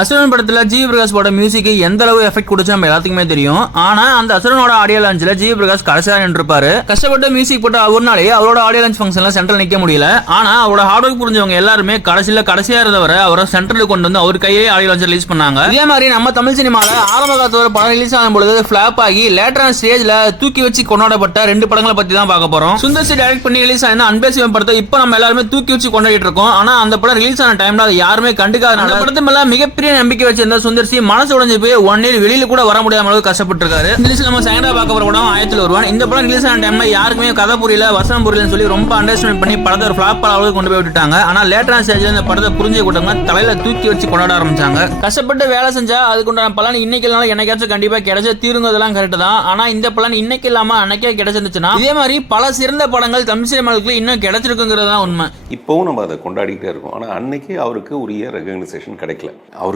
அசுரன் படத்துல ஜிவி பிரகாஷ் போட மியூசிக் எந்த அளவு எஃபெக்ட் கொடுத்து நம்ம எல்லாத்துக்குமே தெரியும். ஆனா அந்த அசுரனோட ஆடியோ லான்ச்ல ஜிவி பிரகாஷ் கடைசியா நின்றுப்பாரு. கஷ்டப்பட்டு மியூசிக் போட்ட அவர்னாலே அவரோட ஆடியோ லான்ச் ஃபங்க்ஷன்ல சென்ட்ரல் நிக்க முடியல. ஆனா அவரோட ஹார்ட் ஒர்க் புரிஞ்சவங்க எல்லாருமே கடைசியா இருந்தவரை அவரை சென்ட்ரலுக்கு கொண்டு வந்து அவர் கையே ஆடியோ லான்ச் ரிலீஸ் பண்ணாங்க. இதே மாதிரி நம்ம தமிழ் சினிமால ஆரம்ப காலத்துல ஒரு படம் ரிலீஸ் ஆகும் பொழுது ஃபிளாப் ஆகி லேட்டரான ஸ்டேஜ்ல தூக்கி வச்சு கொண்டாடப்பட்ட 2 படங்களை பத்தி தான் பார்க்க போறோம். சுந்தர் சி டைரக்ட் பண்ணி ரிலீஸ் ஆன அன்பே சிவம் படத்தை இப்போ நம்ம எல்லாருமே தூக்கி வச்சு கொண்டாடிட்டு இருக்கோம். ஆனா அந்த படம் ரிலீஸ் ஆன டைம்ல அதை யாருமே கண்டுக்காதனால படத்து மேல மிகப்பெரிய நம்பிக்கை வச்சிருந்த சுந்தர் சி மனசு உடைஞ்சு போய் 1 இயர் வெளியில கூட வர முடியாம அளவுக்கு கஷ்டப்பட்டு இருக்காரு. நம்ம செகண்டா பார்க்க போற படம் 1001. இந்த படம் ரிலீஸ் ஆன டைம்ல யாருக்குமே கதை புரியல, வசனம் புரியலன்னு சொல்லி ரொம்ப அண்டர்ஸ்டாண்ட் பண்ணி படத்தை ஒரு ஃபிளாப் அளவுக்கு கொண்டு போய் விட்டுட்டாங்க. ஆனா லேட்டரான ஸ்டேஜ்ல இந்த படத்தை புரிஞ்சு கூட்டங்க தலையில தூக்கி வச்சு கொண்டாட ஆரம்பிச்சாங்க. கஷ்டப்பட்டு வேலை செஞ்சா அதுக்குண்டான பலன் இன்னைக்கு இல்லனாலும் என்னைக்காச்சும் கண்டிப்பா கிடைச்ச தீருங்கிறதெல்லாம் கரெக்ட் தான். ஆனா இந்த பலன் இன்னைக்கு இல்லாம அன்னைக்கே கிடைச்சிருந்துச்சுன்னா இதே மாதிரி பல சிறந்த படங்கள் தமிழ் சினிமாவுக்கு இன்னும் கிடைச்சிருக்குங்கிறது தான் உண்மை. இப்போவும் நம்ம அதை கொண்டாடிக்கிட்டே இருக்கோம். ஆனால் அன்னைக்கு அவருக்கு உரிய ரெகக்னைசேஷன் கிடைக்கல. அவர்